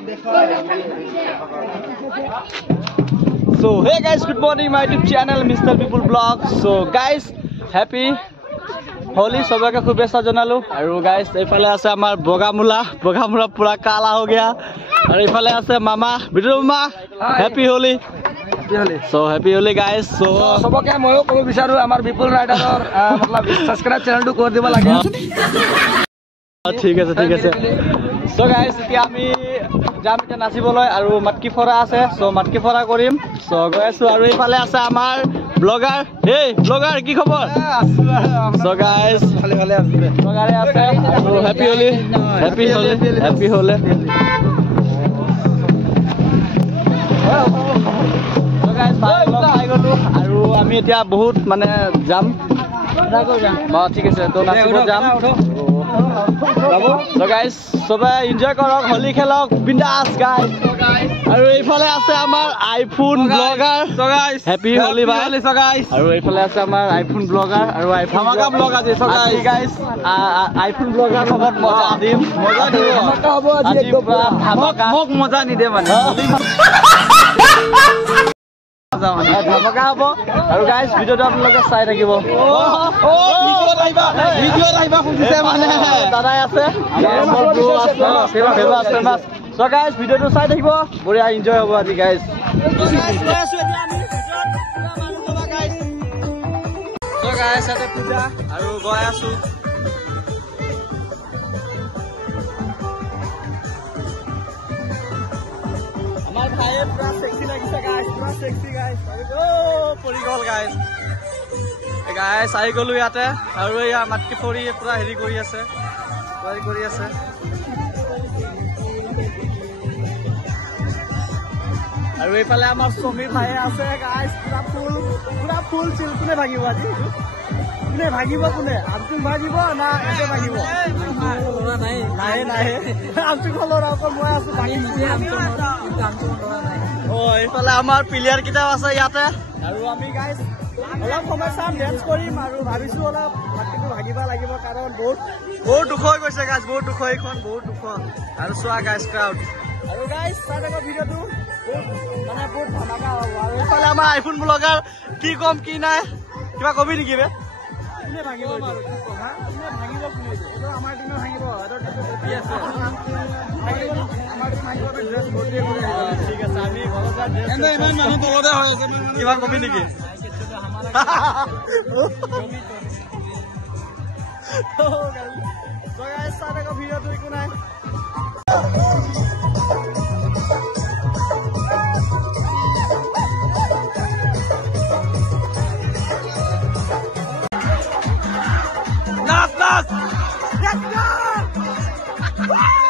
So hey guys, good morning my YouTube channel Mr. People Blog. So guys, happy Holi सबका शुभेच्छा जनालो আৰু guys এইফালে আছে আমাৰ বগামুলা পুৰা কালা হৈ গয়া আৰু এইফালে আছে মামা বিদু মামা happy Holi so happy Holi guys so सबके ময়ো কব বিচাৰো আমাৰ বিপুল ৰাইডাৰৰ मतलब সাবস্ক্ৰাইব চেনেলটো কৰি দিব লাগে ঠিক আছে so guys এতিয়া আমি যাম এতিয়া নাচিবলৈ আৰু মাটকি ফৰা আছে so মাটকি ফৰা কৰিম so গৈ আছো আৰু এইফালে আছে আমাৰ ব্লগাৰ hey ব্লগাৰ কি খবৰ so guys ভালে আছে ব্লগাৰে আছে আৰু happy Holi so guys blog চাই গলো আৰু আমি এতিয়া বহুত মানে যাম ঠিক আছে তো নাচিব যাম so guys সবাই এনজয় কৰক হোলি খেলক বিন্দাস গাইস আৰু এইফালে আছে আমাৰ iPhone blogger so guys happy Holi ভাই so guys আৰু এইফালে আছে আমাৰ আইফোন ব্লগাৰ আৰু আইফোন ব্লগ আছে so guys আইফোন ব্লগাৰ লগত মজা দিম ধামাকা হ'ব আজি একদম মোক মজা নিদে মানে ধামাকা হ'ব আৰু গাইস ভিডিওটো আপোনালোকে চাই থাকিব ভিডিও লাইভা খুজিছে মানে দাদাই আছে ফেমাস so guys ভিডিওটো চাই থাকিব বঢ়িয়া এনজয় হ'ব আজি গাইস so guys এটা পূজা আৰু গৈ আছো আমাৰ ভাইয়ে পুৰা সেক্সি লাগিছে গাইস পুৰা সেক্সি গাইস ও পৰি গল গাইস গাইস আই গলো ইয়াতে আৰু ইয়া মাটকি ফৰি পুৰা হেৰি কৰি আছে আৰু এইফালে আমাৰ সমীৰ ভাই আছে গাইস পুৰা ফুল চিল কোনে ভাগিব আজি কোনে আমটো ভাগিব না এতে ভাগিব নাই আমটো খলৰ আকৌ মই আছো ভাগি নিজে আমটো নাই ও এইফালে আমাৰ প্লেয়াৰ কিটা আছে ইয়াতে আৰু আমি গাইস অলপ সময় চাম ডেন্স কৰিম আৰু ভাবিছো অলপ মাটিটো ভাগিবা লাগিব কাৰণ বহুত দুখ হৈ গৈছে গাইস বহুত দুখ আৰু চোৱা গাইস ক্ৰাউড আৰু গাইস চাই থাকক ভিডিওটো বহুত ধামাকা হ'ব আৰু এইফালে আমাৰ আইফোন ব্লগাৰ কি কম কি নাই কিবা কবি নেকি বে কোনে ভাগিব আৰু কোনে ভাগিব এইটো আমাৰ টিমে ভাগিব এটা টপি আছে আমাৰ টিম ভাগিব ড্ৰেছ বডি কৰি ঠিক আছে আমি ঘৰত ড্ৰেছ ইমান মানুহ তলতে হৈ আছে কিবা কবি নেকি so guys sada ka video tu kunai nas let's go